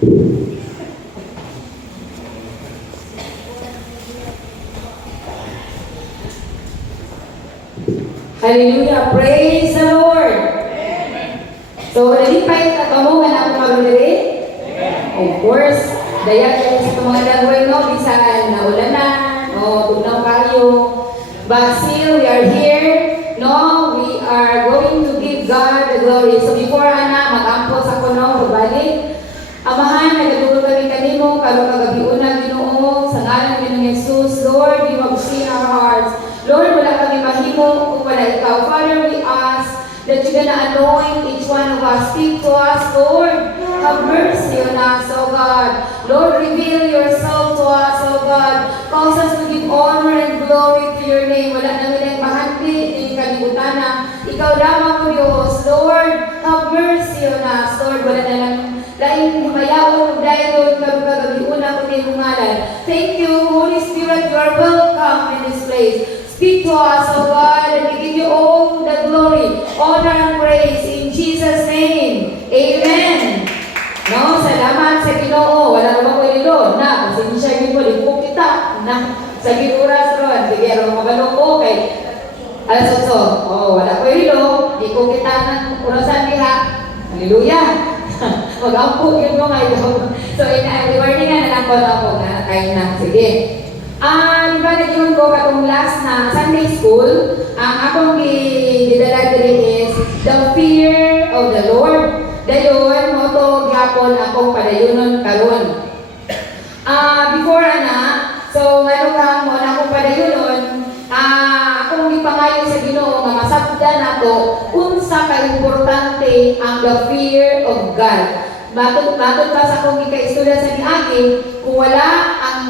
Hallelujah! Praise the Lord! Amen. So, nalipay ka mo nga na ako maruniri? Of course, daya kayo sa mga dagway, no? Bisan na ulanan, no? Tugnaw kayo. But still, we are here, no? We are going to give God the glory. So, before ana, mag-ampo sa kuno, pagbalik. Amahan, nagatulo kami kanimo, karong kagabiuna, Ginoo, sa ngalan ni Jesus, Lord, you have seen our hearts. Lord, wala kami mahimo kung wala ikaw. Father, we ask that you're gonna anoint each one of us. Speak to us, Lord. Have mercy on us, oh God. Lord, reveal yourself to us, oh God. Cause us to give honor and glory to your name. Wala namin ang bahandi, hindi kalibutan na. Ikaw lamang po, Diyos. Lord, have mercy on us. Lord, wala na lang dahil humayaon, dahil kagabiuna ko din ngalan. Thank you, Holy Spirit. You are welcome in this place. Speak to us, O God, and we give you all the glory, honor, and praise in Jesus' name. Amen. No, salamat sa Ginoo. Wala naman ko nilo. Na, kasi siya yun po, lipo kita. Na, sa ginuras ron. Sige, ano mabalong ko kay alas 8. Oh, wala ko nilo. Lipo kita ng urasan diha. Hallelujah. Mag-ampo yun mo nga ito. So, in-warning nga na lang ko na ako na kain na. Sige. Di ba nag-iwan ko katong last na Sunday school, ang akong gidala diri is the fear of the Lord. Dayon, mo to gyapon akong padayunon karon. Before so ngano ka mo na akong padayunon, akong gipangayo sa Ginoo nga masabdan nato unsa ka importante ang the fear of God. Matod pa sa akong gika-istorya sa niagi, kung wala ang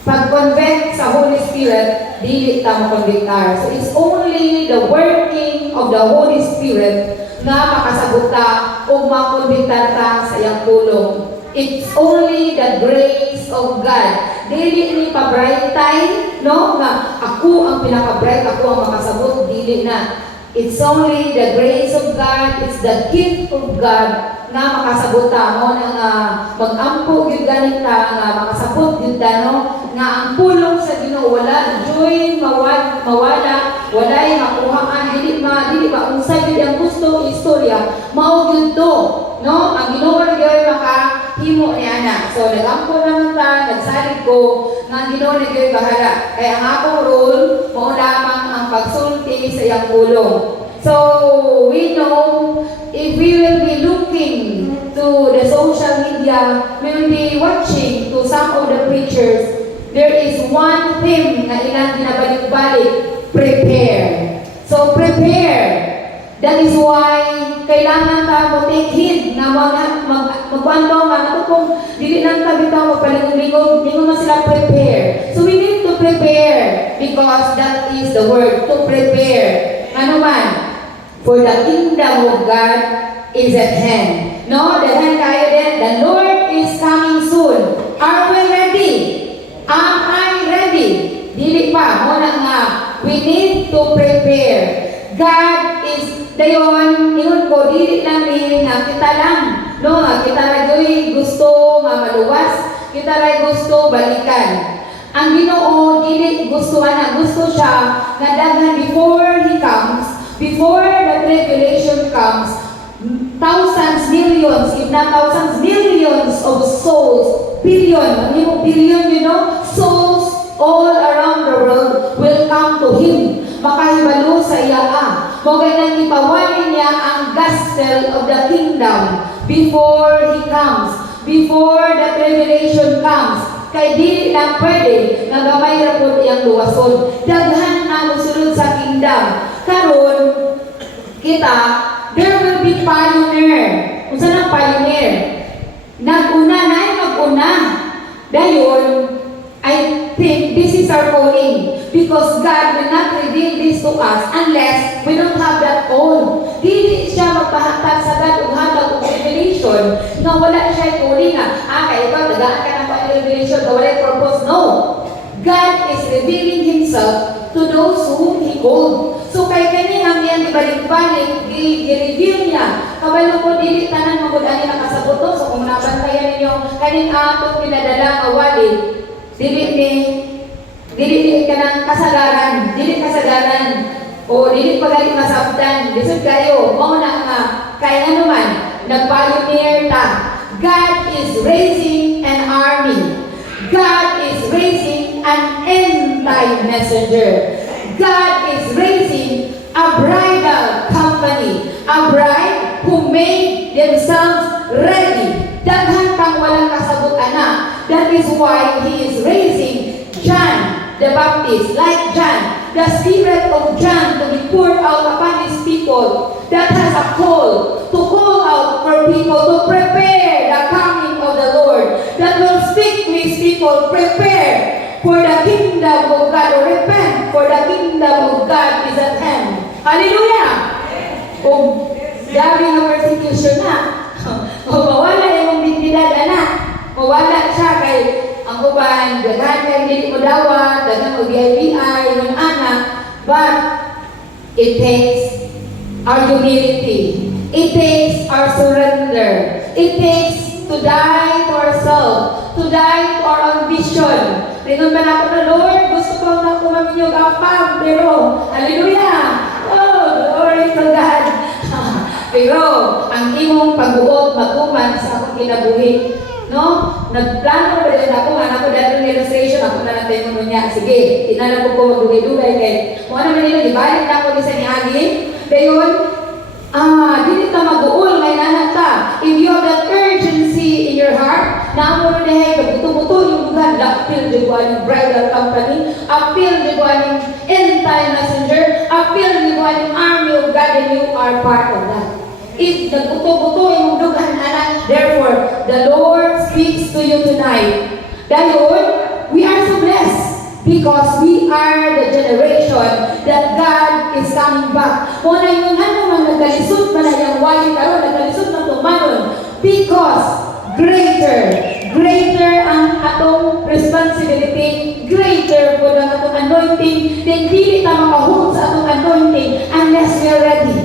pag-convent sa Holy Spirit, dili ta makonvictar. So it's only the working of the Holy Spirit na makasabot ta o makonvictar ta sa iyang pulong. It's only the grace of God. Dili ni pa-bright time, no? Nga ako ang pinaka-bright, ako ang makasabot, dili na. It's only the grace of God, it's the gift of God nga makasabot ta mo nga mag-ampo gyud ganit ta nga makasabot gyud ta no nga ang pulong sa Ginoo wala joy mawala walay makuhaan dili ba unsa gyud ang gusto istorya mao gyud to no ang Ginoo gyud makahimo ni ana. So nagampo naman ta nagsalig ko nga ang Ginoo gyud bahala kay ang akong role mao lamang ang pagsulti sa iyang pulong. So we know if we will be looking to the social media, we will be watching to some of the preachers, there is one theme na ilang ginabalik-balik, prepare. So prepare. That is why kailangan ta mo take heed na magkwanto nga kung dili lang ta bitaw magpalingon-lingon, hindi mo sila prepare. So we need to prepare because that is the word, to prepare. Ano man? For the kingdom of God is at hand. No, the hand kaya din. The Lord is coming soon. Are we ready? Am I ready? Dili pa. Muna nga, we need to prepare. God is, dayon, ingon ko, dili namin na kita lang. No, kita rin gusto maluwas. Kita rin gusto balikan. Ang Ginoo, dili gusto siya na daghan before He comes. Before the tribulation comes, thousands, millions, if not thousands, millions of souls, billion, you know, souls all around the world will come to Him. Makahibalo sa iya Magay nang ipawanin niya ang gospel of the kingdom before He comes, before the tribulation comes. Kay di lang pwede nga gamay ra pud iyang luwason. Daghan na mosulod sa kingdom. Karon kita, there will be pioneer. Unsa nang pioneer? Nag-una na mag-una. Dayon, I think this is our calling because God will not reveal this to us unless we don't have that call. Dili siya magpahatag sa God ug hatag og revelation nga wala siya calling kay ikaw dagaan ka ng revelation nga wala purpose. No. God is revealing Himself to those whom He called. So kay kani ang iyang ibalik-balik, i-reveal niya. Kabalo ko dili tanan magud ani nakasabot. So kung bantayan ninyo, kaning atong pinadala nga wallet, dili ka ng kasagaran, o dili pagaling masabtan, lisod kayo, mauna nga, kaya nga naman, nag-pioneer ta. God is raising an army. God is raising an end-time messenger. God is raising a bridal company, a bride who made themselves ready. Daghan kang walang kasabot anak. That is why He is raising John the Baptist, like John, the spirit of John to be poured out upon His people that has a call to call out for people to prepare the coming of the Lord, that will speak to His people, prepare for the kingdom of God, or repent for the kingdom of God is at hand. Hallelujah! O dami ng persecution na, o mawala yung bintidad na, mawala siya kay ang uban, daghan kay hindi mo dawat, daghan mo BIBI, yung anak, but it takes our humility. It takes our surrender. It takes to die to ourselves, to die to our ambition. Tingnan ba na ako na, Lord, gusto ko na kumamin yung kapag, pero, hallelujah! Oh, glory to God! Pero, ang imong pag-uot, mag-uman sa akong kinabuhi, no? Nagplano ba din ako, anak ko dahil yung illustration, ako na natin mo niya. Sige, tinanong ko magdugay-dugay kay, kung ano man nila, ibalik na ako isa ni Agi. Dayon, dili ta mag-uul, may nanata. If you have that urgency in your heart, naamuro na buto-buto yung lugar, appeal di ko aning bridal company, appeal di ko aning end-time messenger, appeal di ko aning army of God, and you are part of that. If nagbuto-buto yung dugan, anak, therefore, the Lord speaks to you tonight. Dahil, we are so blessed because we are the generation that God is coming back. Kung na yung naman nagkalisod pa na yung wali karon, nagkalisod na tumanon, because greater ang atong responsibility, greater po ang atong anointing, then dili ta makahul sa atong anointing unless we are ready.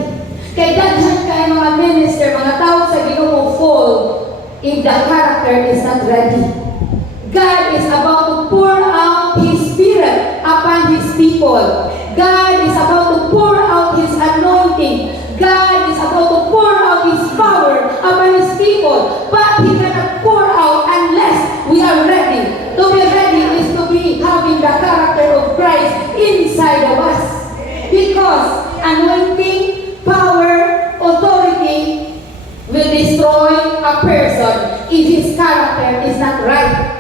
Kay daghan kay mga minister, mga tao sa Ginoo fall if the character is not ready. God is about to pour out His Spirit upon His people. God is about to pour out His anointing. God is about to pour out His power upon His people. But He cannot pour out unless we are ready. To be ready is to be having the character of Christ inside of us. Because anointing, power, authority will destroy a person if his character is not right.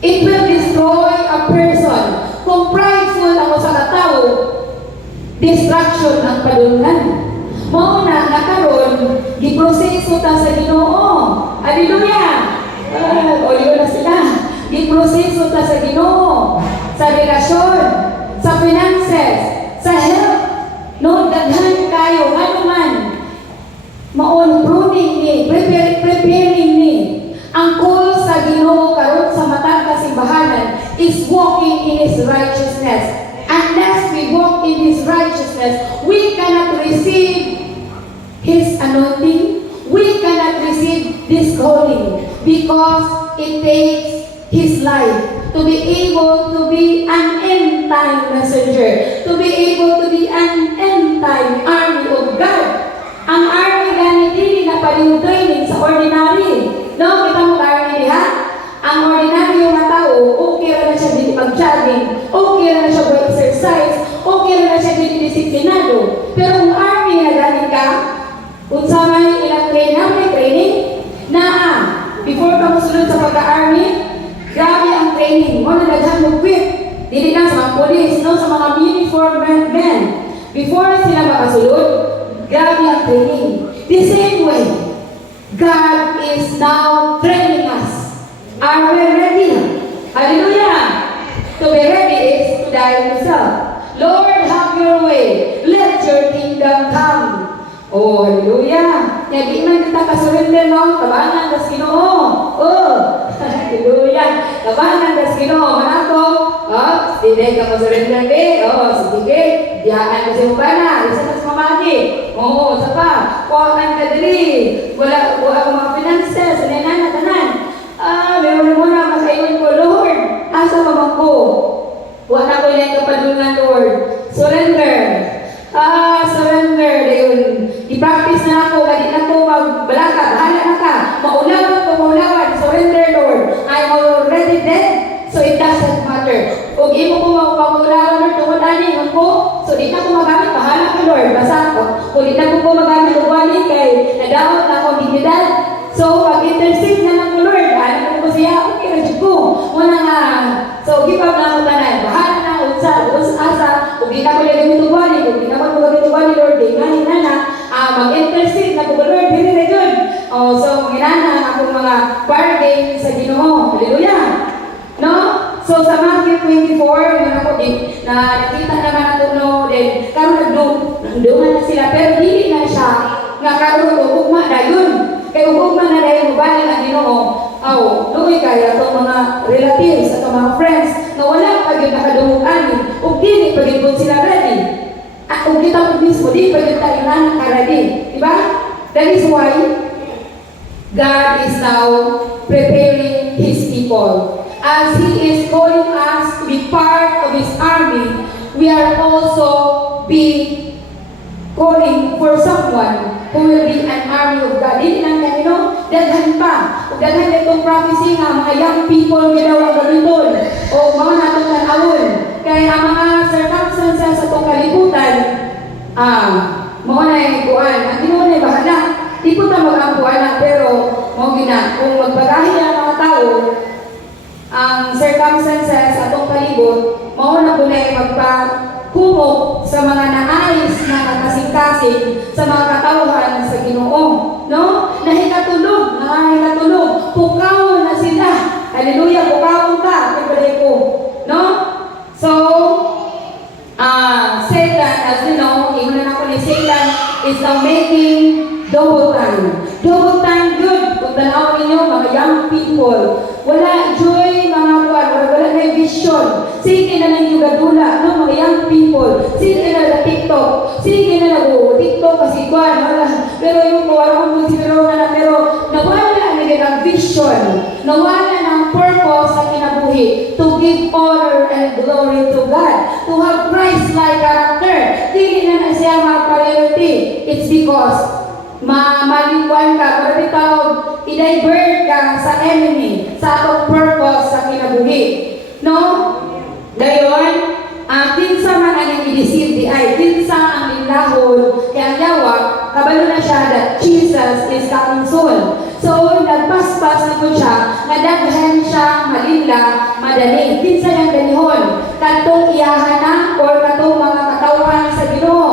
It will destroy a person. Kung prideful ako sa katao, distraction ang padulungan. Mauna, nakaroon, giproseso ta sa Ginoo. Hallelujah! O yun na sila. Giproseso ta sa Ginoo. Sa relasyon, sa finances, sa health. No, daghan kayo, ano man, maon pruning ni, preparing ni. Ang call sa Ginoo karon sa matang kasimbahanan is walking in His righteousness. Unless we walk in His righteousness, we cannot receive His anointing, we cannot receive this calling, because it takes His life to be able to be an end-time messenger, to be able to be an end-time army of God. Ang army ganit dili na paling training sa ordinary. No, kita mo army diha? Ang ordinary yung tao, okay ra na siya dili mag-jogging, okay ra na siya mag-exercise, okay ra na siya dili disiplinado. Pero kung army na ganit ka, unsa man ilang training na before ka mosunod sa pagka-army, grabe ang training. Mo na daghan mo quit. Dili lang sa mga police, no, sa mga uniformed men. Before sila makasulod, grabe ang training. The same way, God is now training us. Are we ready? Hallelujah! To be ready is to die yourself. Lord, have your way. Let your kingdom come. Oh, hallelujah! Kaya di man kita kasurrender, no? Tabangan das Ginoo. Oh, hallelujah! Tabangan das Ginoo. Manato? Oh, hindi ka masurrender, be. Oh, sige. Diyan ko sa ubana. Isa ka sa mamagi. Oh, sa pa. Kuhaan ka dali. Wala ko mga finances. Nanana, So, pag-intercede na ng Lord, ano ko siya, okay, radyo ko. Muna nga, so, give up na ako tanan. Bahala na, asa, kung di na ko yung gamit uwali, kung di na ko gamit uwali, Lord, di na, mag-intercede na ko, Lord, hindi na yun. So, ginana akong mga bargain sa Ginoo. Hallelujah! No? So, sa Matthew 24, yun ako din, na nakita naman nato no, then, karoon nagdungan na sila, pero hindi na siya, nga karoon, ugugma na yun. Kaya ugugma na dahil mabalik ang Ginoo. Doon kaya itong mga relatives, itong mga friends, na wala pa yun nakadungutan, ug dili pa yun sila ready. At kung kita po mismo, di pa yun tayo na naka-ready. Diba? That is why, God is now preparing His people. As He is calling us to be part of His army, we are also be calling for someone who will be an army of God. Hindi lang yan, daghan pa. Daghan itong prophecy nga, mga young people ginawang gamiton o mga natong tanawon. Kaya ang mga circumstances sa itong kalibutan, mauna yung kuhan. Ang Ginoo na bahala. Di po na mag-ampuan pero mo gina, kung magbagahin ang mga tao, ang circumstances sa itong palibot, mauna po na magpahumok sa mga naayos na kakasing-kasing sa mga katauhan sa Ginoo. No? Nahikatulog, pukawon na sila. Hallelujah, pukawon ka, pipalay ko. No? So, Satan, as you know, inunan ako ni Satan, is now making double time. Double time good. Kung tanaw ninyo, mga young people, wala joy, mga buwan, wala na vision. Sige na lang yung gadula, no? Mga young people. Sige na lang TikTok. Sige na lang TikTok kasi buwan, wala. Pero yung wala kong siguro na pero nawala na ang vision. Nawala ng purpose sa kinabuhi to give honor and glory to God. To have Christ-like character. Dili na siya mag-priority. It's because malingkuan ka, pero tawag, i-divert ka sa enemy, sa atong purpose sa kinabuhi. No? Dayon, kinsa man ang i-deceive di ay, kinsa ang linlahon, kaya ang yawa, kabalo na siya that Jesus is coming soon. So, nagpaspas na po siya, nadaghan siya, malinla, madali. Kinsa yung danihon, katong iyahan na, or katong mga katawan sa Ginoo.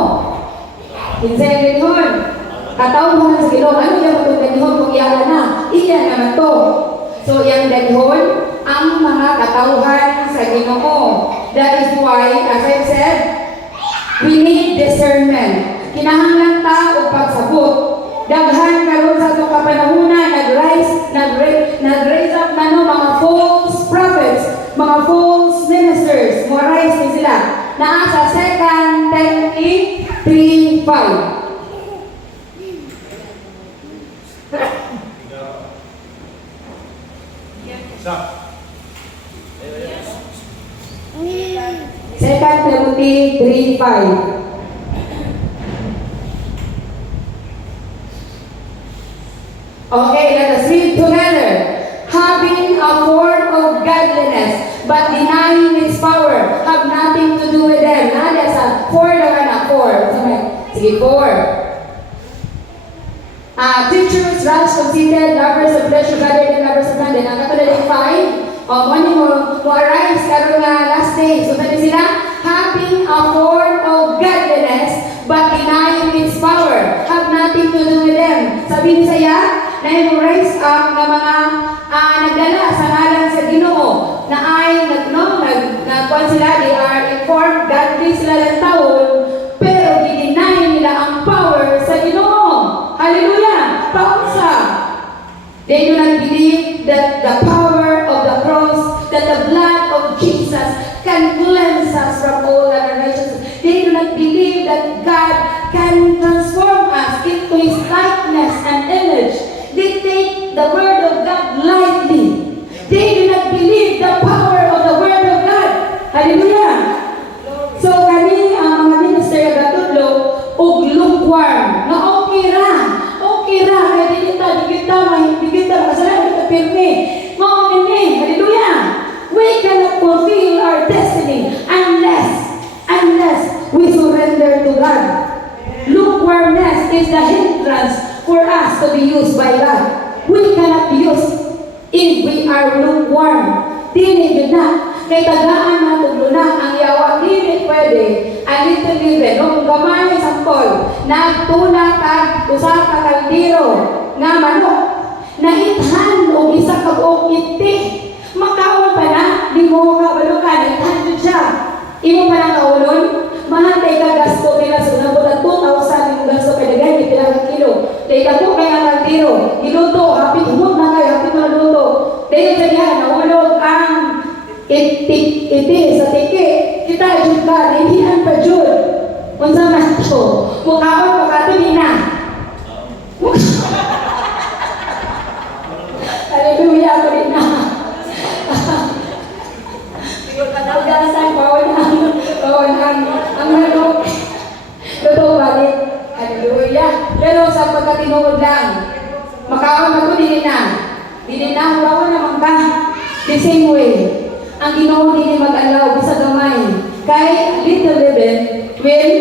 Kinsa yung danihon? Katauhan sa Ginoo, ano yung itong danihon kung iyahan na? Iyan naman to. So, yung danihon, ang mga katauhan sa Ginoo. That is why, as I said, we need discernment. Kinahanglan ta o pagsabot. Daghan karon sa itong kapanahunan, nag-raise up na no, mga false prophets, mga false ministers, mga rise din sila. Naa sa 2 Timothy 3:5. Second Timothy 3:5. Okay, let us read together. Having a form of godliness, but denying its power, have nothing to do with them. Nada sa 4 naman na 4. Sige, 4. Teachers, rash, conceited, lovers of pleasure rather than lovers of God. Ang katulad ng 5, money mo arise karoon na last day. So, sabi sila, having a form of godliness, but denying its power, have nothing to do with them. Sabi ni saya, na yung rise up na mga nagdala sa ngalan sa Ginoo, na ay nagkuhan sila, they are informed, godly sila lang taon, pero dideny nila ang power sa Ginoo. Hallelujah! Paunsa! They do not believe that the power of the cross, that the blood of Jesus can cleanse us from all unrighteousness. They do not believe that God can transform us into His likeness and image. They take the word of God lightly. They do not believe the power of the word of God. Hallelujah! So, kani ang mga minister na gatudlo, og lukewarm, na okay ra, kaya di kita, makasalanan kita pirmi. Mga ini, hallelujah! We cannot fulfill our destiny unless we surrender to God. Lukewarmness is the hindrance for us to be used by God. we cannot use if we are lukewarm. Dili yun na. Kay tagaan na tulo na ang yawa. Dili pwede. A little libre. Nung gamay sampol, nagtuna ka, usa ka kaldero, nga manok, naithan o isa ka buong iti. Makaon pa na, di mo ka balukan, ithan yun siya. Imo pa na kaulon, mahal kay ka gasto nila sa nabutan 2,000 yung gasto kay dagay, may pilang kilo. Kay ka po kay ang kaldero, giluto, hapit humot na kayo, hapit na luto. Dahil sa diyan, nahulog ang iti sa tiki. Kita jud ka, dihian pa jud. Unsa man to? Mukhaon pa ka na. Hallelujah, ko rin na. Siguro katawgasan, bawal ang manok. Totoo balik. Hallelujah. Pero sa pagkatinuod lang, makaon ako din na. Dili na, bawal naman ka. The same way, ang Ginoo dili mag-allow sa gamay. Kay little leaven will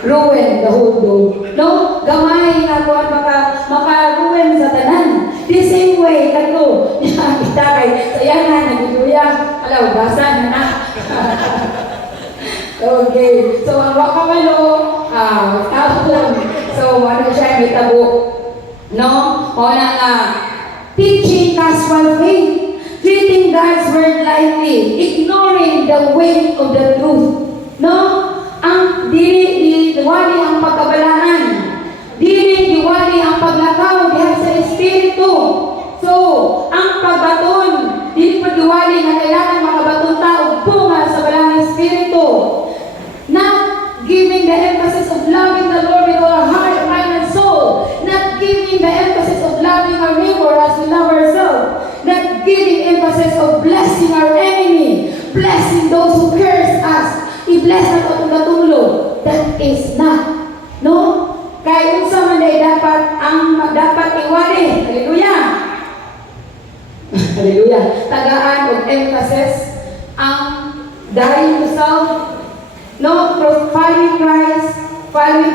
ruin the whole dough. No? Gamay nga kuan maka-ruin sa tanan. The same way, kato, kita kay sayangan, nagduya, alaw, basan na. Okay. So, ang wakamalo, tapon. So, ano siya, may tabo. No? O na teaching casual faith. Treating God's word lightly, ignoring the weight of the truth. No? Ang diwali ang pagkabalaan. Diwali ang paglakaw diha sa Espiritu. So, ang pagbaton, dili pagdiwali na kailangan makabaton tao bunga sa balang Espiritu. Not giving the emphasis of loving the Lord with our heart, mind, and soul. Not giving the emphasis of loving our neighbor as we love ourselves. Not giving emphasis of blessing our enemy, blessing those who curse us, i-bless na itong natulog. That is not. No? Kaya kung sa man ay dapat iwali. Hallelujah! Hallelujah! Tagaan of emphasis ang dying to self, no? Following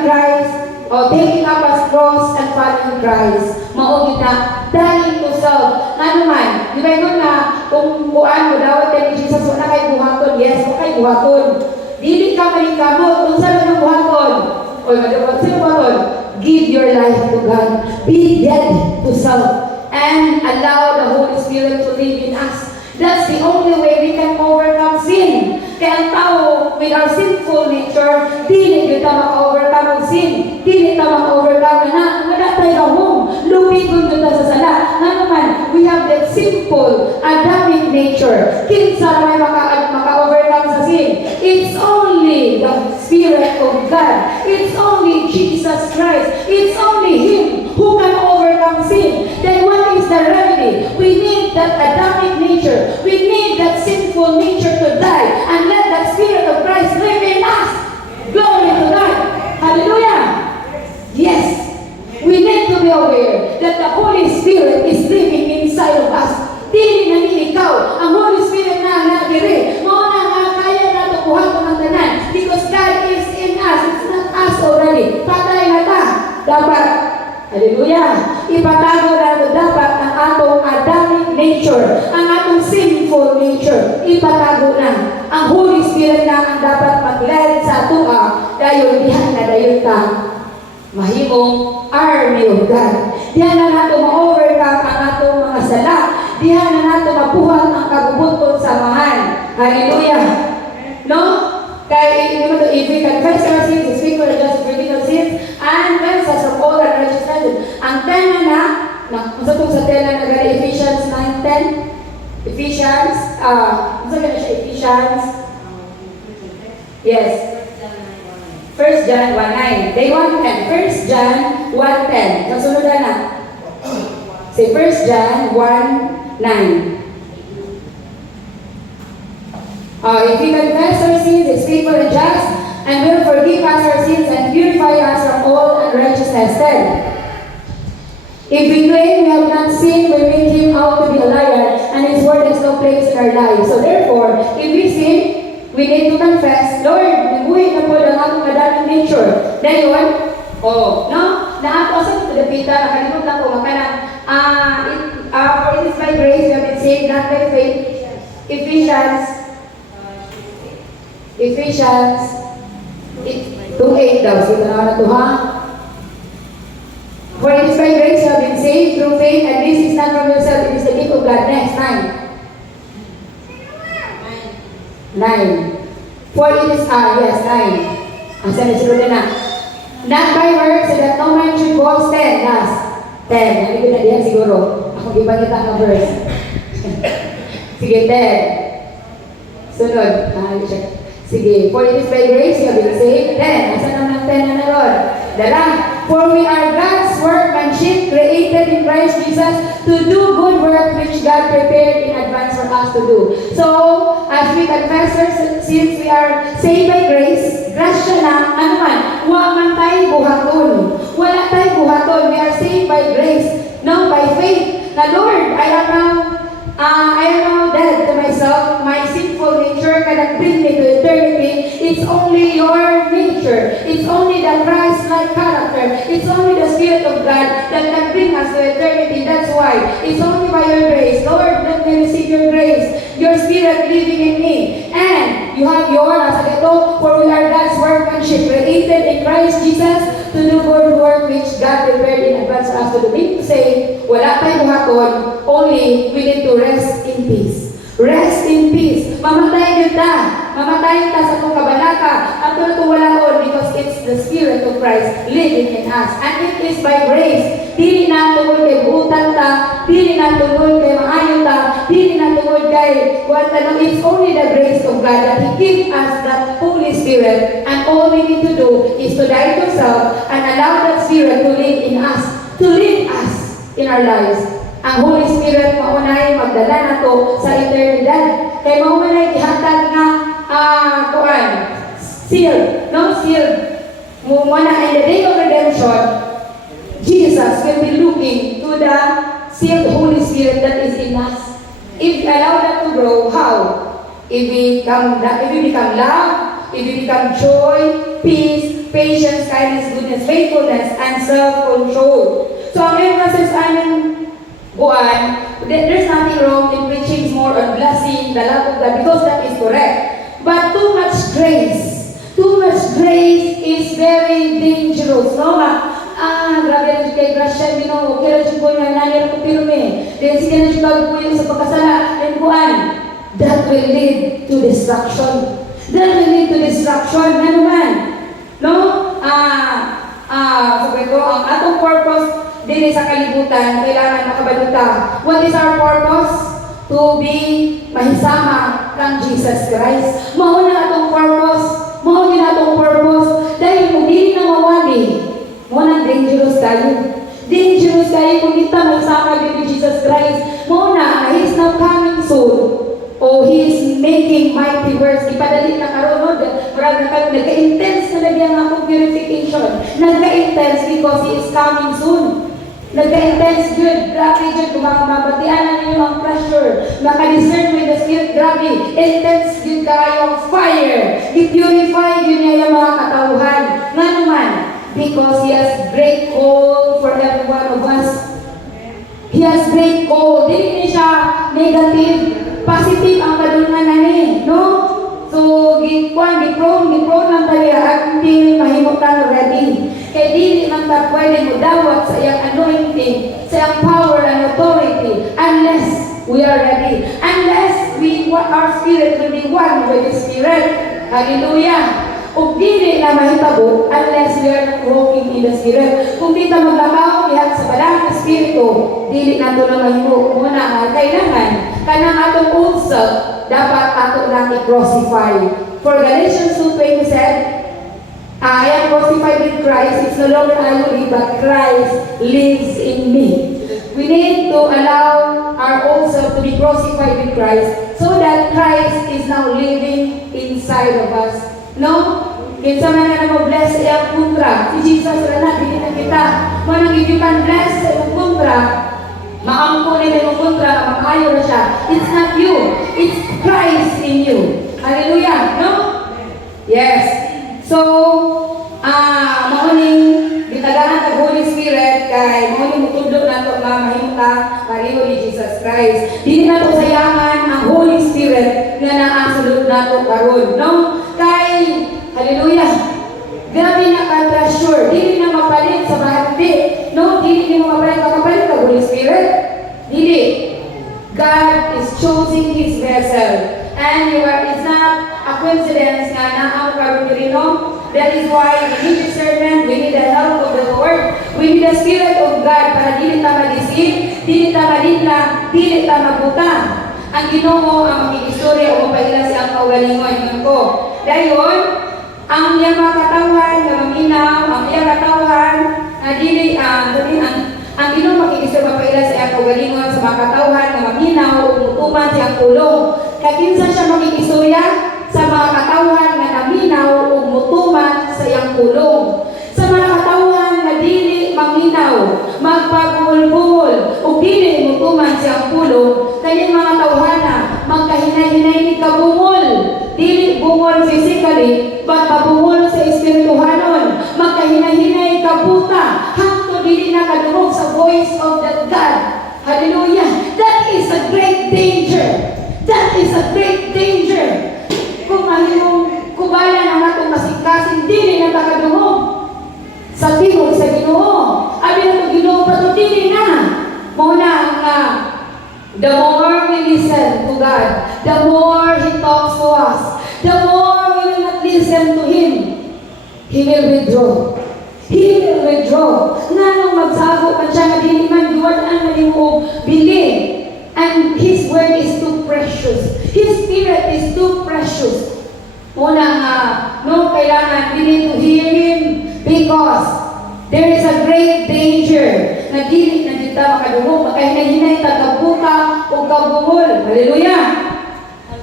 Christ, o taking up as cross and following Christ. Maugit na, dying to self. Nga naman, di ba yun na, kung buwan mo daw, ni Jesus, wala kayo buhaton. Yes, wala kayo buhaton. Dili ka manikamot, kung saan mo buhaton. O, magdawag, sino buhaton? Give your life to God. Be dead to self. And allow the Holy Spirit to live in us. That's the only way we can overcome sin. Kaya ang tao, with our sinful nature, dili kita maka-overcome ang sin. Dili kita maka-overcome na wala tayo home. Lupit kung kita sa sala. Nga naman, we have that simple, Adamic nature. Kinsa may maka-overcome sa sin. It's only the Spirit of God. It's only Jesus Christ. It's only Him who can overcome sin. Then what is the remedy? We need that Adamic nature. We need that sinful nature to die and let that Spirit of Christ live in us. Glory to God. Hallelujah. Yes. We need to be aware that the Holy Spirit is living inside of us. Dili na ni ikaw. Ang Holy Spirit na nagiri. Mauna nga kaya na ito buhaton ng tanan. Because God is in us. It's not us already. Patay na ta. Dapat, hallelujah, ipatago na dapat ang atong Adamic nature, ang atong sinful nature, ipatago na. Ang Holy Spirit na ang dapat mag-lead sa atua, dayon dihan na dayon ta mahimong army of God. Dihan na nato ma-overcome ang atong mga sala. Dihan na nato mabuhat ang kagubuton sa mahal. Hallelujah. No? Kaya if we confess our sins, we speak for the just forgive our sins, and cleanse us from all unrighteousness. Ang tena na, kung sa itong sa tena na gani Ephesians 9:10, Ephesians, kung sa gani siya Ephesians, yes, 1 John 1:9. Day 1:10. 1 John 1:10. Kasunod na. Say 1 John 1:9. If we confess our sins, He is faithful and just, and will forgive us our sins and purify us from all unrighteousness. 10. If we claim we have not sinned, we make Him out to be a liar, and His word has no place in our lives. So therefore, if we sin, we need to confess, Lord, nabuhay na po ang akong Adamic nature. Dayon, no? Naato sa ito, Dapita, nakalimutan ko, For it is by grace you have been saved, not by faith. Ephesians 2:8 daw. Sige na to ha. For it is by grace you have been saved through faith, and this is not from yourself, it is the gift of God. Next, 9. For it is, 9. Asan na siguro na? Not by works, so that no man should boast. 10, last. 10. Hindi ko na diyan siguro. Ako ipagkita ang verse. Sige, 10. Sunod. Sige. For it is by grace you have been saved. 10. Asan naman ang 10 na naroon? Dala. For we are God's workmanship, created in Christ Jesus to do good work which God prepared in advance for us to do. So, as we confessors, since we are saved by grace, grasya na, ano man, wa man tayo buhaton. Wala tayo buhaton. We are saved by grace, no, by faith. Na Lord, I am now dead to myself. My sinful nature cannot bring me to eternity. It's only your nature. It's only the Christ-like character. It's only the Spirit of God that can bring us to eternity. That's why it's only by your grace. Lord, let me receive your grace, your Spirit living in me. And you have your, as ito, for we are God's workmanship, created in Christ Jesus to do good work which God prepared in advance for us to do. Meaning to say, wala tayong buhaton, only we need to rest in peace. Rest in peace. Mamatay kita. Mamatay kita sa itong kabanata. At ito wala on because it's the Spirit of Christ living in us. And it is by grace. Dili na tungod kay buutan ta. Dili na tungod kay maayon ta. Dili na tungod kay it's only the grace of God that He gives us that Holy Spirit. And all we need to do is to die to self and allow that Spirit to live in us. To lead us in our lives. Ang Holy Spirit maunay magdala na to sa eternidad. Kaya maunay ihatag nga sealed, no? Sealed. Muna in the day of redemption, Jesus will be looking to the sealed Holy Spirit that is in us. If we allow that to grow, how? If we become love, if we become joy, peace, patience, kindness, goodness, faithfulness, and self-control. So ang emphasis there's nothing wrong in preaching more on blessing, the love of God, because that is correct. But too much grace is very dangerous, no? Grabe na siya kay Grasya, okay na siya po na nangyari ko pirme. Then sige na siya po yung sa pagkasala, then that will lead to destruction. Ano man? No? Sabi ko, ang atong purpose din sa kalibutan, kailangan makabaluta. What is our purpose? To be mahisama kang Jesus Christ. Mao na atong purpose. Dahil kung dili na mawali, mo na dangerous kayo kung kita mahisama kang Jesus Christ. Mo na, He is now coming soon. He is making mighty works. Ipadali na karon nagka-intense na lagyan akong purification. Nagka-intense because He is coming soon. Nagka-intense good. Grabe good. Kung mabatian na ninyo ang pressure. Maka-discern with the Spirit. Grabe. Intense good kayo ang fire. I-purify yun niya yung mga katauhan. Nga naman. Because He has great call for every one of us. He has great call. Dili siya negative. Positive ang kadungan na ni. No? So, gi-prone lang tayo until mahimot ka ready. Kaya dili man ta pwede mo dawat sa iyang anointing, sa iyang power and authority, unless we are ready. Unless our spirit will be one with the Spirit. Hallelujah! O dili na mahitabo unless we are not walking in the Spirit. Kung di ta maglabaw diha sa balang Espiritu, dili na ito na mahimo. Muna kailangan kanang atong old self dapat ato lang i-crucify. For Galatians 2:20 said, I am crucified with Christ. It's no longer I who live, but Christ lives in me. We need to allow our old self to be crucified with Christ so that Christ is now living inside of us. No? Kinsa man na mo-bless sa iyang kontra. Si Jesus na dili na kita. Manang if you can bless sa iyong kontra, maampo na iyong kontra, maayo na siya. It's not you. It's Christ in you. Hallelujah. No? Yes. So, mauning gitagahan ng Holy Spirit kay mauning mutudlo sunod nato nga mahimta pareho ni Jesus Christ. Dili nato sayangan ang Holy Spirit nga naasulod nato karon, no? Kay hallelujah. Grabe na ka-treasure, dili na mapalit sa bahati, no? Dili mo mapalit ang Holy Spirit. Dili. God is choosing His vessel. And it's not a coincidence na naaw karon diri, no? That is why we need discernment, we need the help of the Lord, we need the Spirit of God para dili ta mag-isip, dili ta malintang, dili ta mabuta. Ang Ginoo ang mag-istorya o mapaila sa ang kaugalingon ko. Dayon, ang iyang mga katawan na maminaw, ang iyang katawan na dili ang Ginoo makikistorya mapaila sa iyang kaugalingon sa mga katawan na maminaw o mutuman sa iyang pulong. Kakinsa siya makikistorya sa mga katawan na naminaw o mutuman sa iyang pulong. Sa mga katawan na dili maminaw, magpagumul-gumul o dili mutuman sa iyang pulong, kanyang mga tawhana magkahinay-hinay ni kabungol. Dili bungol physically, but kabungol sa espirituhanon. Magkahinay-hinay kabuta, hangtod dili nakadungog sa voice of that God. Hallelujah! That is a great danger. That is a great danger. Kung mahimong kubalan ang atong masingkasin, dili na takadungog sa tingog sa Ginoo. Abi na ito Ginoo pa ito, dili na. Muna ang the more we listen to God, the more He talks to us, the more we will not listen to Him, He will withdraw. He will withdraw. Nanong magsago pa siya na dili man giwad-an malimong bili. And His word is too precious. His Spirit is too precious. Muna no, kailangan we need to hear Him because there is a great danger na dili na kita makadungog, makahinay-hinay, tatabuka o kabungol. Hallelujah!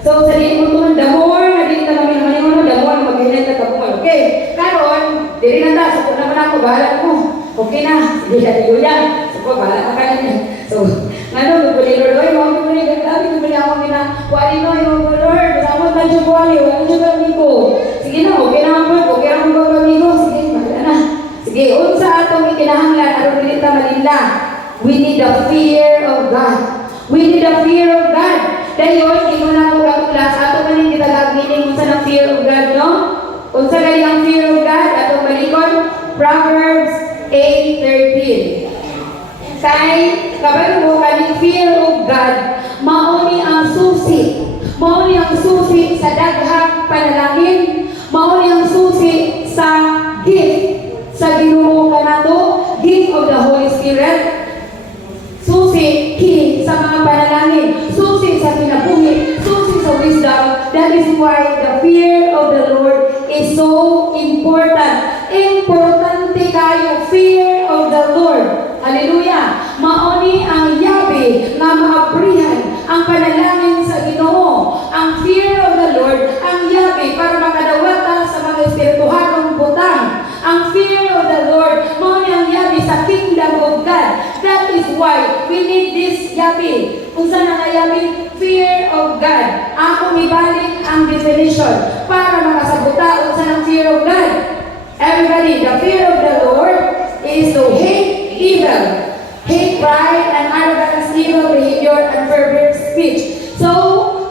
So, sa dili mo ito, the more na dili ka namin naman, the more magkahinay, tatabuka. Okay, karon, dili na ta, support naman ako, bahala mo. Okay na, sige, hallelujah. Support, bahala ka kanina. So, ngano, gubuli Lord, oy, mga gubuli, gubuli ako nila, wali no, yung Lord, samot na siya wali, wali siya amigo. Sige na, okay naman po, okay naman po amigo, sige, bahala na. Sige, unsa atong ikinahanglan, aron dili ta malinla. We need the fear of God. We need the fear of God. Dayon, imo na ko kaklas, ato man kita gagmining unsa ng fear of God, no? Unsa gali ang fear of God, atong balikon, Proverbs 8:13. Kay kabalo mo kaning fear of God, mauni ang susi. Mauni ang susi sa daghang panalangin, mauni ang susi sa gift sa Ginoo kanato, gift of the Holy Spirit. Susi key sa mga panalangin, susi sa kinabuhi, susi sa wisdom. That is why the fear of the Lord is so important. Importante kayo fear of the Lord. Hallelujah! Mauni ang yabi nga maabrihan ang panalangin sa Ginoo. Ang fear of the Lord, ang yabi para makadawata sa mga espirituhanong butang. Ang fear of the Lord, mauni ang yabi sa kingdom of God. That is why we need this yabi. Kung saan ang yabi? Fear of God. Ako ibalik ang definition para makasabuta kung saan ang fear of God. Everybody, the fear of the Lord is to hate evil, hate pride and arrogance, evil behavior and perverse speech. So,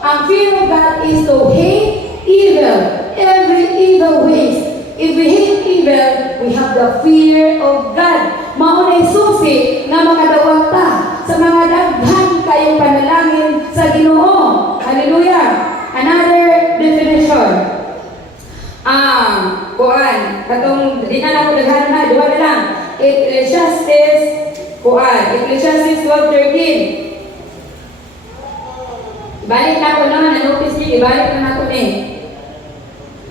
ang fear of God is to hate evil, every evil ways. If we hate evil, we have the fear of God. Maunay susi na makadawat ta sa mga daghan kayong panalangin sa Ginoo. Hallelujah! Another definition. Kuan, katong di na ako daghan na, duha na lang. Ecclesiastes 12:13. Balik na ako naman, na-notice niyo, ibalik na ako ni.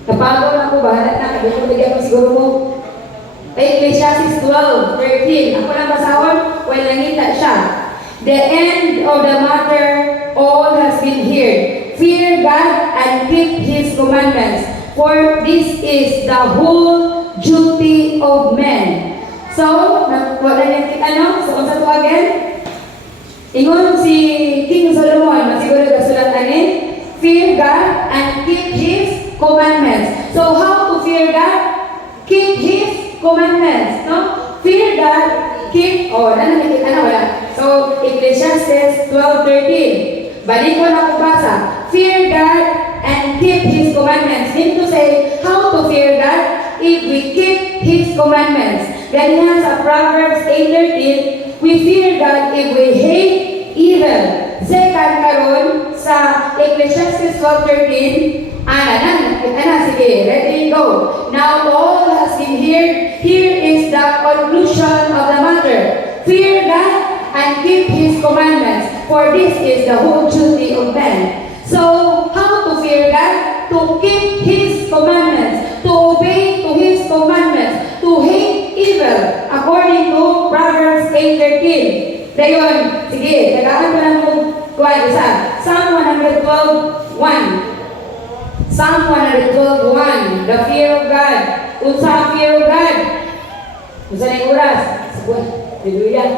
Kapagaw na ako, bahala na, kabito bigyan mo siguro mo. Ecclesiastes 12:13. Ako lang basahon, well, nangita siya. The end of the matter, all has been heard. Fear God and keep His commandments, for this is the whole duty of men. So, wala niyang ano? So, unsa to again? Ingon si King Solomon, masiguro gasulat ani, fear God and keep His commandments. So, how to fear God? Keep His commandments, no? Fear God keep, nakikita na wala. So, Ecclesiastes 12:13. Balik ko na basa. Fear God and keep His commandments. Mean to say, how to fear God? If we keep His commandments. Ganyan sa Proverbs 8:13, we fear God if we hate evil. Second karon sa Ecclesiastes 12:13, sige, ready, go. Now all has been heard. Here is the conclusion of the matter. Fear God and keep His commandments, for this is the whole duty of man. So, how to fear God? To keep His commandments, to obey to His commandments, to hate evil, according to Proverbs 8:13. Dayon, sige, tagaan ko lang kung isa. Psalm 112:1. Psalm 112:1. The fear of God. Unsa ang fear of God? Unsa na yung oras? Hallelujah.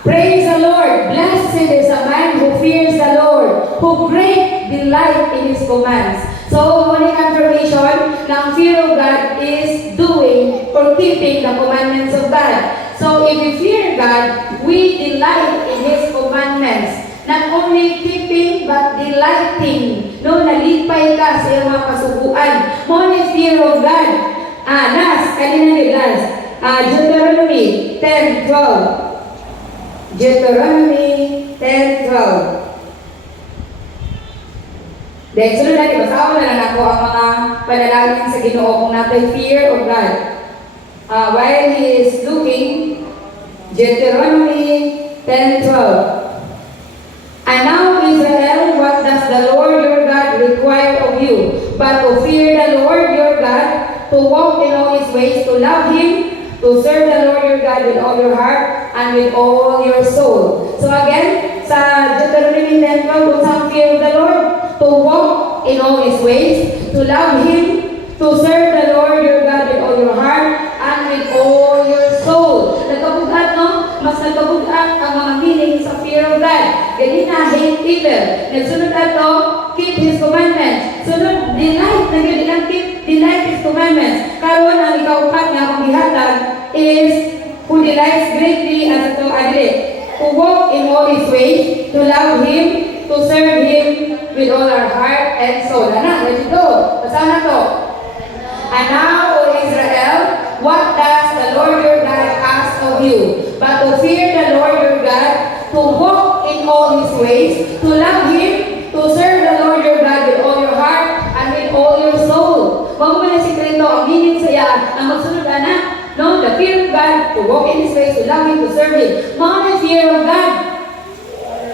Praise the Lord. Blessed is a man who fears the Lord, who great delight in His commands. So, one confirmation ng fear of God is doing or keeping the commandments of God. So, if we fear God, we delight in His commandments. Not only keeping, but delighting. No, nalipay ka sa iyong mga kasubuan. More fear of God. Kanina ni last. Deuteronomy 10:12. Deuteronomy 10:12. Dahil sunod natin, basahin na lang ako ang mga panalangin sa Ginoo kung natin fear of God. While He is looking, Deuteronomy 10:12. And now, Israel, what does the Lord your God require of you? But to fear the Lord your God, to walk in all His ways, to love Him, to serve the Lord your God with all your heart and with all your soul. So again, sa Deuteronomy 10:12, kung saan fear of the Lord, to walk in all His ways, to love Him, to serve the Lord your God with all your heart and with all your soul. Nagkabugat, no? Mas nagkabugat ang mga meaning sa fear of God. Ganina, hate evil. Nagsunod ato, keep His commandments. Sunod, delight. Nagadilang keep, delight His commandments. Karon ang ikaupat nga akong gihatag is who delights greatly as ito adili. To walk in all His ways, to love Him, to serve Him with all our heart and soul. Let's go. Basahan na to. And now, O Israel, what does the Lord your God ask of you? But to fear the Lord your God, to walk in all His ways, to love Him, to serve the Lord your God with all your heart and with all your soul. Huwag mo na sikreto, ang meaning saya, ang magsunod na, no? The fear of God, to walk in His ways, to love Him, to serve Him. Mga fear of God.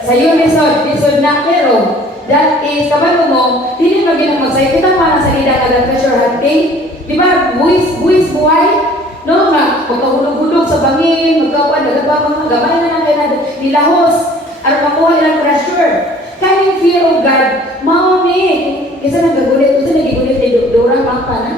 Sa iyo, lisod na, pero that is, kabalo mo, hindi maging magsay. Kita pa na salida ka ng treasure hunting. Di ba? Buwis buhay. No? Magkahulog-hulog sa bangin, magkawan, mga gamay na natin na nilahos. At makuha ilang treasure. Kaya yung fear of God, maumi. Isa nagagulit. Isa nagigulit ni Dora, mapa na.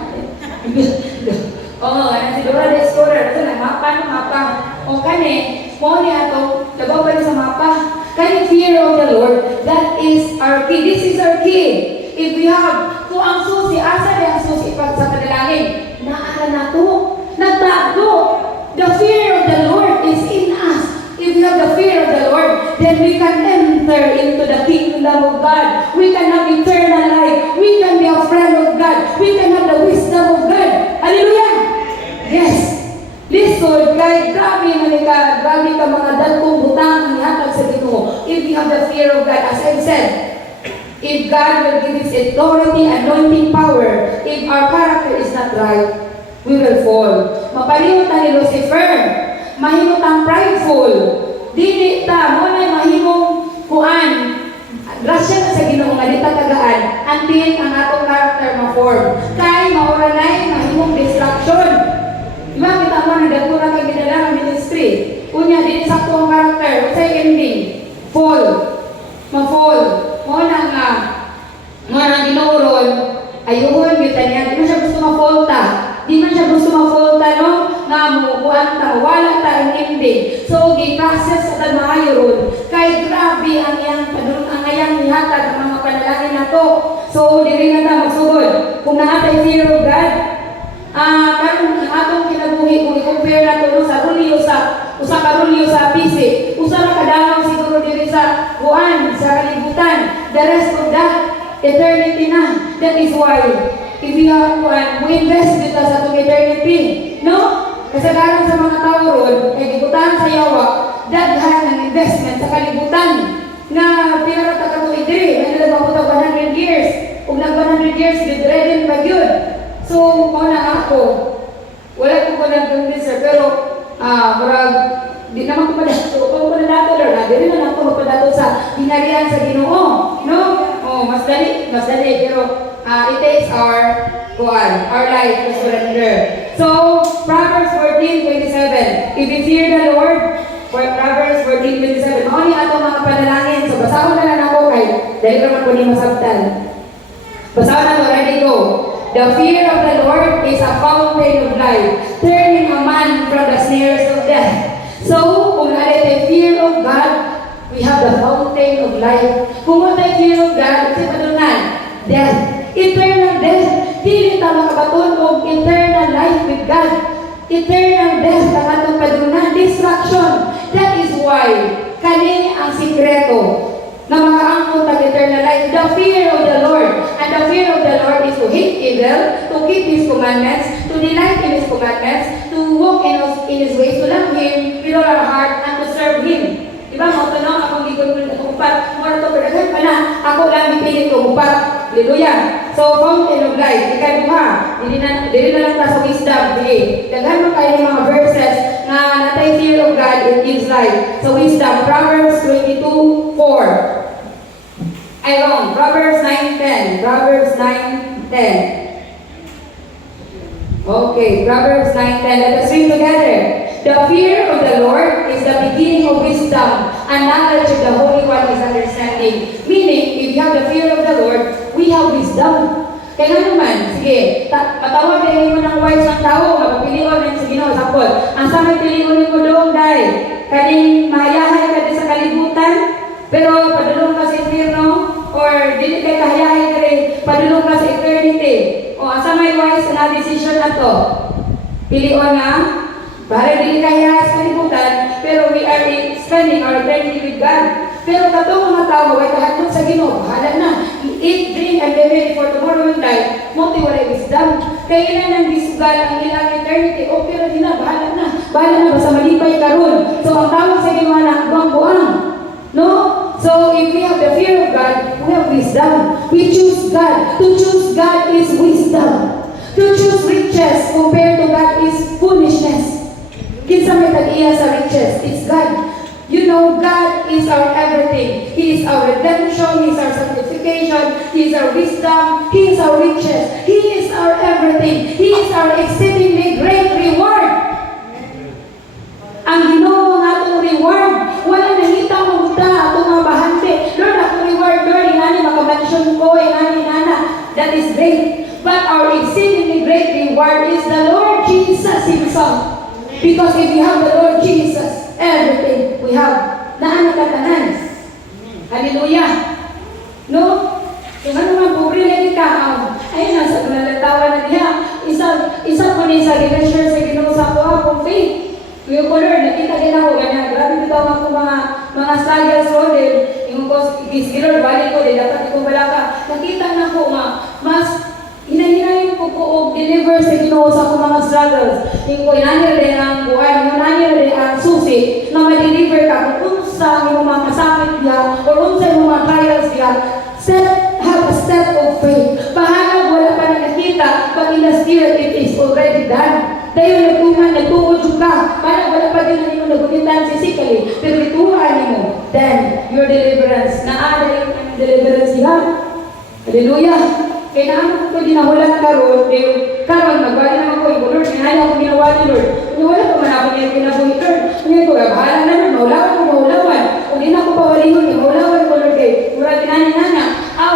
Si Dora the Explorer. Isa na, mapa. O kani, mauni ato, labaw pa rin sa mapa. Kaya yung fear of the Lord, that is our key. This is our key. If we have, kung ang susi, asa ang susi pag sa panalangin, naala na to, nagtago. The fear of the Lord is in us. If we have the fear of the Lord, then we can enter into the kingdom of God. We can have eternal life. We can be a friend of God. We can have the wisdom of God. Hallelujah! Yes! Listen, kahit grabe ka mga dalkong butang ang ihatag sa Ginoo. If we have the fear of God, as I said, if God will give His authority, anointing power, if our character is not right, we will fall. Mapalihot na ni Lucifer, mahimot ang prideful. Dili ta, mo na mahimong kuan. Grasya na sa Ginoo nga di ta tagaan until ang atong character ma-form. Kay mauranay mahimong distraction. Diba kita mo nagdagura kay gidala ministry. Unya dili sakto ang character, say ending, fall. Ma-fall. Mo nang ginuuron, ayuhon gyud niya. Di man siya gusto ma-falta. Di man siya gusto ma-falta, no? Nga mukuan ta, wala ta ang ending. So, gi-process sa maayo ron. Kay grabe ang iyang ihatag ang mga panalangin nato. So, diri na ta magsugod. Kung naatay fear of God, karon ang atong kinabuhi kung prepare na to sa rulyo usa ka rulyo sa PC. Usa ra ka dalaw siguro diri sa kuan sa kalibutan. The rest of that eternity na. That is why if you have kuan, we invest dito sa itong eternity. No? Kasagaran sa mga tao ron, kay gibutan sa yawa, daghan ang investment sa kalibutan nga pinarata ka to idiri, may nalabang 100 years. Kung nag 100 years, bidredin pa yun. So, na ako, wala ko nag-convince, pero marag, di naman ko padato, kung ko nadato, Lord, di rin na ako magpadato sa hinarian sa Ginoo. No? Mas dali, pero it takes our life to surrender. So, Proverbs 14:27. If you fear the Lord, for Proverbs 14:27, mauni ato mga panalangin. So, basahon na lang ako kay, dali naman ko ni masabtan. Basahon na to, ready, go. The fear of the Lord is a fountain of life, turning a man from the snares of death. So, kung natin the fear of God, we have the fountain of life. Kung natin fear of God, kasi padunan, death. Eternal death. Dili ta makabaton og eternal life with God. Eternal death ang atong padunan. Destruction. That is why kani ang sikreto na makaangkon tag eternal life. The fear of the Lord. And the fear of the Lord is to hate evil, to keep His commandments, to delight in His commandments, to walk in His ways, to love Him with all our heart, and to serve Him. Diba, mga tanong, akong ligon ko na kumpar, mura to, pero pa na, ako lang ipilit ko kumpar. Hallelujah. So, fountain of life. Ikaduha, dili na lang ta sa wisdom. Sige, daghan mo kayo ng mga verses na natay fear of God, it gives life. So, wisdom, Proverbs 22:4. Ay, wrong. Proverbs 9:10. Proverbs 9:10. Okay, Proverbs 9:10. Let us read together. The fear of the Lord is the beginning of wisdom, and knowledge of the Holy One is understanding. Meaning, if you have the fear of the Lord, we have wisdom. Kaya naman, sige, matawag na mo ng wise ng tao, mapapiliwan ng sige no, sapot. Ang samay piliwan mo doon, dahil kaning mahayahay ka sa kalibutan, pero padulong ka sa inferno, or dili kay kahayahay ka rin, padulong ka sa eternity. O, ang samay wise na decision na to. Piliwan nga, bahal dili kahayahay sa kalibutan, pero we are spending our eternity with God. Pero katong mga tao, ay kahatod sa Ginoo, bahala na. Eat, drink, and be ready for tomorrow will die. Monti wala wisdom. Kailan ang disugal ang ilang eternity? O, pero di na, bahala na. Bahala na, basta malipay karon. So, ang tawag sa Ginoo na buwang-buwang. No? So, if we have the fear of God, we have wisdom. We choose God. To choose God is wisdom. To choose riches compared to God is foolishness. Kinsa may tag-iya sa riches? It's God. You know, God is our everything. He is our redemption. He is our sanctification. He is our wisdom. He is our riches. He is our everything. He is our exceedingly great reward. Ang Ginoo nga atong reward, wala nangita mo ta atong mga bahante. Lord, atong reward, Lord, inani makabansyon ko, inani nana. That is great. But our exceedingly great reward is the Lord Jesus Himself. Because if you have the Lord Jesus, everything we have, naan nakatanan. Hallelujah. No? Kung ano man puri na ka, ayun na, sa nalatawa na niya, isa po niya sa ginashare sa Ginoo sa ako, akong faith. Kuya ko, Lord, nakita din ako, ganyan. Grabe dito ako mga struggles ko din. Yung ko, Lord, balik ko din, dapat ko balaka. Nakita na ko mas hinahinayin ko og deliver sa Ginoo sa akong mga struggles. Yung ko, inanil din ang buhay, inanil din ang susi, na ma-deliver ka kung sa yung mga kasapit niya, o kung sa yung mga trials niya, have a step of faith. Pahanap, wala pa na nakita, but in the spirit, it is already done. Dahil nagtuod ka, para wala pa din na nyo nagulitan physically, pero ituhan mo, then your deliverance, naadali ang deliverance niya. Hallelujah! Kaya naman ko ginahulat karon, karon magbali naman ko, Lord, kaya ako ginawa ni Lord. Kung wala pa man ako niya kinabuhi, Lord. Kaya ko, bahala na Lord, maulawan. Kung di na ako pawalihon, maulawan ko, Lord, kay mura ginani-nana.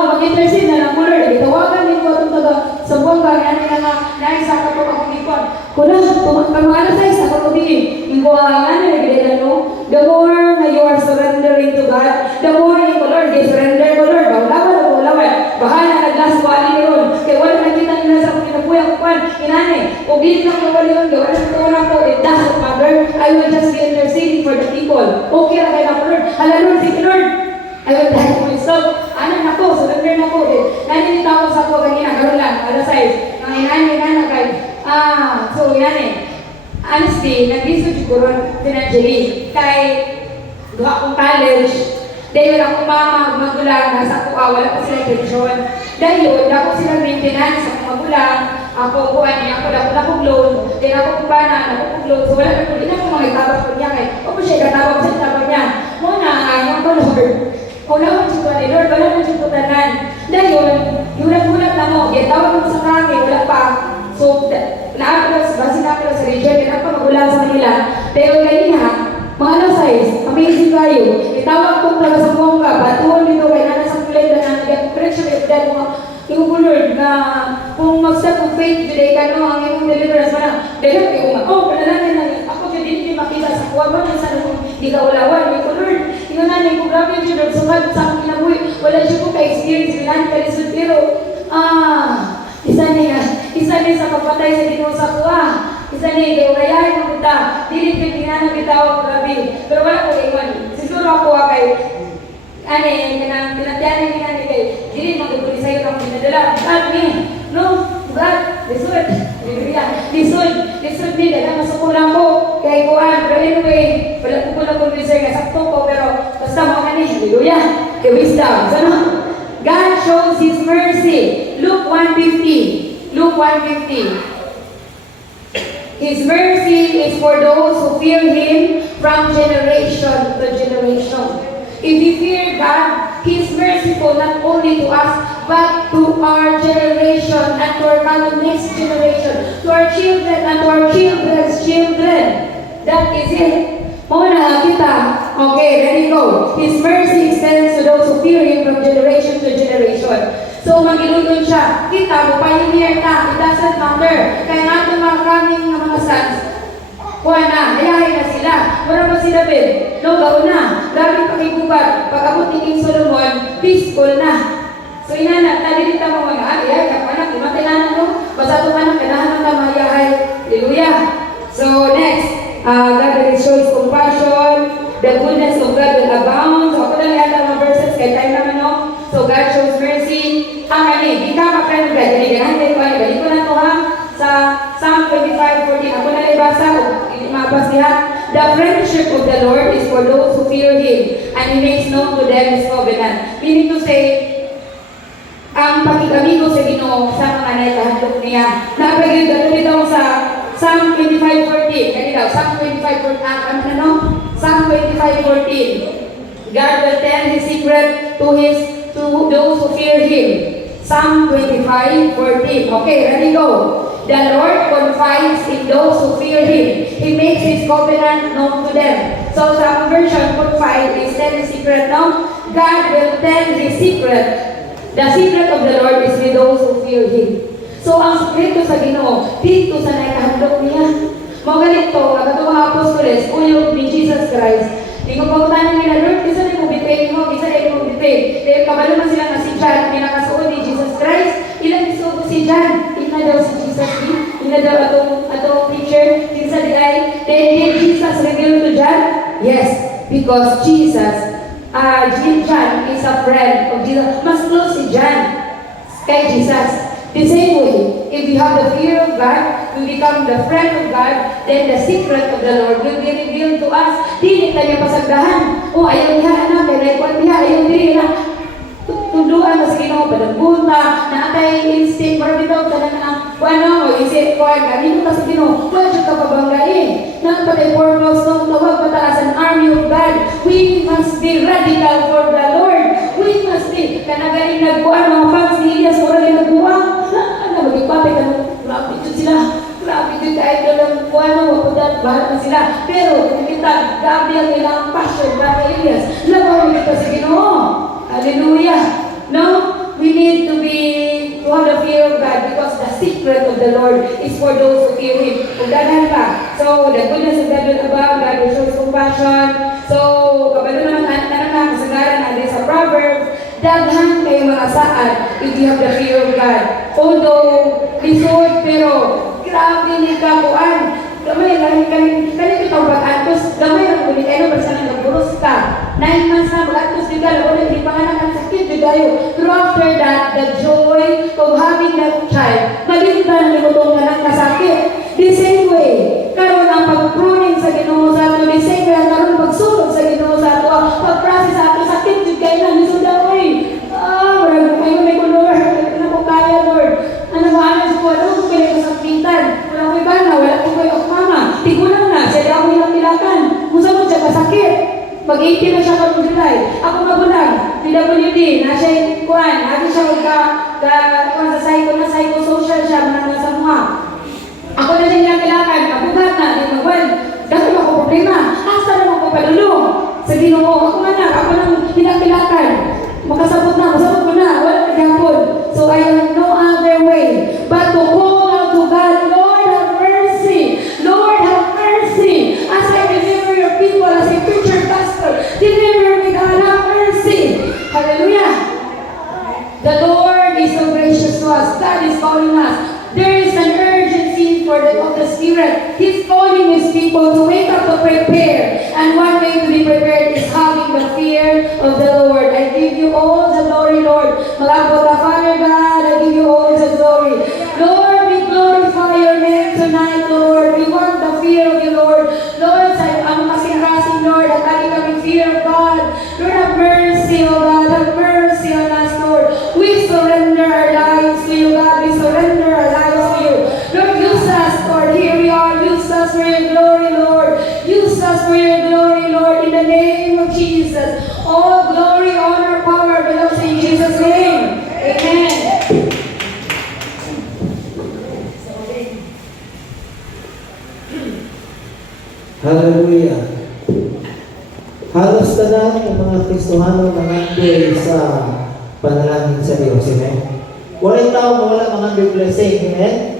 Mag-intercede na lang ko, Lord. Itawagan din ko itong taga sa buwang kanyang nga naisa ka po ako lipon. Kung na, pag-alas ay sa kalubihin, yung buwangan na nagbilan no, the more na you are surrendering to God, the more yung ko, Lord, surrender ko, Lord. Maulawan. Bahala naglas wali ni Ron. Kaya wala nakita nila sa pinapuya ko pan. Inane, o bilit na ko wali yun, wala na ko, dahil I will just be interceding for the people. Okay ra kay ako, Lord. Hala, Lord, sige, Lord. I will die for myself. Ano na ko, surrender na ko. Naninin ako sa ako kanina, karoon lang, alas 6. Ang inanin kay, so inanin. Honestly, nag-research ko financially. Kay, duha akong college, dahil akong mama, magulang, nasa ako, wala pa sila pension. Dahil, ako sila maintenance, ako magulang, ako kuhan niya, ako akong loan, then ako kumpanan, ako kong loan, so wala na po, din ako mga itabag ko niya, kay, o po siya, katawag sa itabag niya. Muna, ayaw ko, Lord. Kung naman siya ko ni Lord, wala na siya kutanan. Dahil, yulat-yulat na mo, tawag mo sa kami, wala pa. So, naapos, basi naapos sa region, kaya pa magulang sa kanila. Pero ganyan, mga size, amazing kayo. Itawag kong taga sa mongga, batuon dito kay nana sa kulay na nag-pressure yung dahil mo, yung Lord, na kung mag-step of faith, today ka no, ang iyong deliverance mo na, dahil kayo panalangin na, ako dyan din makita sa kuwa mo, sana kung di ka ulawan, yung Lord, yung nanay ko, grabe yung Lord, sungad sa aking kinabuhi, wala siya ko ka-experience, bilang kalisod, pero, isa niya sa papatay sa Ginoo sa kuwa. Isa niya, kaya ugayahin mo kita. Dili pinaginanan kita ako grabe. Pero wala ko iwan. Siguro ako kay, pinagyanin niya ni kay, dili magaguli sa'yo kang pinadala. God me. No, God, lisod. Lisod nila. Na masukulang ko. Kaya kuwan. But anyway, wala ko lang kung reserve. Sakto ko, pero basta mo kani. Hallelujah. Kaya wisdom. Sana? God shows His mercy. Luke 1:50. Luke 1:50. His mercy is for those who fear Him from generation to generation. If we fear God, He is merciful not only to us, but to our generation and to our next generation, to our children and to our children's children. That is it. Muna kita. Okay, ready, go. His mercy extends to those who fear Him from generation to generation. So, magiludon siya. Kita, pioneer na. It doesn't matter. Kaya nga itong mga kaming mga sons, kuha na, hayahin na sila. Wala pa si David. No, gawin na. Grabe pakigubat. Pag-abot ni King Solomon, peaceful na. So, inana, nalilita mo mga, ayay, kapanak, imatay na no? Basta itong anak, kailangan ng tamayahay. Hallelujah. So, next, God will show His compassion. The goodness of God will abound. So, ako lang yata mga verses, kaya tayo naman, no? So, God shows mercy. Di ka ma-friend God. Ganyan tayo ko. Balik ko na ito ha. Sa Psalm 25:14. Ako na libasa ko. Hindi mabas niya. The friendship of the Lord is for those who fear Him, and He makes known to them His covenant. Meaning to say, ang pakikamigo sa Ginoo sa mga naitahandok niya. Napagod ano dito sa Psalm 25:14. Kaya daw, Psalm 25:14. Psalm 25:14. God will tell His secret to those who fear Him. Psalm 25:14. Okay, ready, go. The Lord confides in those who fear Him. He makes His covenant known to them. So, some version, confide is tell His secret, no? God will tell His secret. The secret of the Lord is with those who fear Him. So, ang sekreto sa Ginoo, dito sa naikahandok niya. Mga ganito, ang mga apostoles, uyog ni Jesus Christ. Hindi ko pagkutanin nila, Lord, isa na yung bitay mo, isa na yung bitay. Dahil kabalo na sila na si John, pinakasuod ni Jesus Christ. Ilang isugo si John? Ina daw si Jesus. Ina daw atong preacher. Kinsa di ay, did Jesus reveal to John? Yes, because John is a friend of Jesus. Mas close si John kay Jesus. The same way, if we have the fear of God, we become the friend of God, then the secret of the Lord will be revealed to us. Dili tayo pasagdahan. O, ayaw niya, anak, kaya niya, ayaw dili na. Tunduan mo sa Ginoo, panagpunta, na atay instinct, marami daw, o isip ko, galing mo sa Ginoo, wala siya kapabanggain. Napatay foremost, tawag pataas an army of God. We must be radical for the Lord. We must be, kanagaling nagbuwan, mga fans ni Elias, marami nagbuwan. Magipapit ang grabe ito sila. Grabe ito kahit lang kung ano, bahat na sila. Pero, kita, grabe ang ilang passion, grabe Elias. Labaw ito sa Ginoo. Hallelujah. No? We need to have the fear of God because the secret of the Lord is for those who fear Him. Kung danan pa. So, the goodness of God will abound. God will show His compassion. So, kabalo naman anak kasagaran natin sa Proverbs, daghan kayo mga saan if you have the fear of God. Although, lisod, pero grabe ni kakuan. Gamay lang kanito tawag atos gamay ang kulit ano basta nang nagburos ka. 9 months na mag-atos di ka wala di panganak ang sakit di kayo. Pero after that, the joy of having that child, malimtan ni utong anak kasakit. The same way, karon ang pag-pruning sa Ginoo sa ato, the same way ang karon pagsulod sa Ginoo sa ato, pag-process sa ato sakit di kayo nang isuda oy. Wala ko kayo may kulor, na ko kaya Lord. Ano ba ano ko ano ko kayo kasakitan. Wala ko bana, wala ko kayo mama. Tigulang na siya daw ilang tilakan. Musa mo siya kasakit. Mag-18 na siya karong July. Ako mabulag, PWD, na siya kuan, ako siya kuan sa psychosocial siya mga sa mga. Ako na siya nilakilakan, kabugat na, di magwan. Dahil ako problema, asa naman ko palulong sa Ginoo. Ako ako nang nilakilakan. Makasabot na, masabot ko na, wala na gapon. So I have no other way but to call out to God, Lord have mercy, Lord have mercy. As I deliver your people, as a preacher pastor, deliver me God, have mercy. Hallelujah. The Lord is so gracious to us. God is calling us. There is an urgency of the Spirit. He's calling His people to wake up, to prepare. And one way to be prepared is having the fear of the Lord. I give you all the glory, Lord. Malabot ka, Father God, I give you all the glory. Lord, we glorify your name tonight, Lord. We want the fear of you, Lord. Lord, ang kasing-kasing, Lord, at lagi kami fear of God. Lord, have mercy, O God. Have mercy on us, Lord. We surrender our lives to you, God. We surrender our lives to you. Lord, use us, Lord. Here we are. Use us for your glory, Lord. Use us for your glory, Lord. In the name of Jesus. All glory, honor, power belongs in Jesus' name. Amen. Hallelujah. Halos tanan ng mga Kristohano nangandoy sa panalangin sa Diyos. Amen. Walang tao mawala mga blessing. Amen.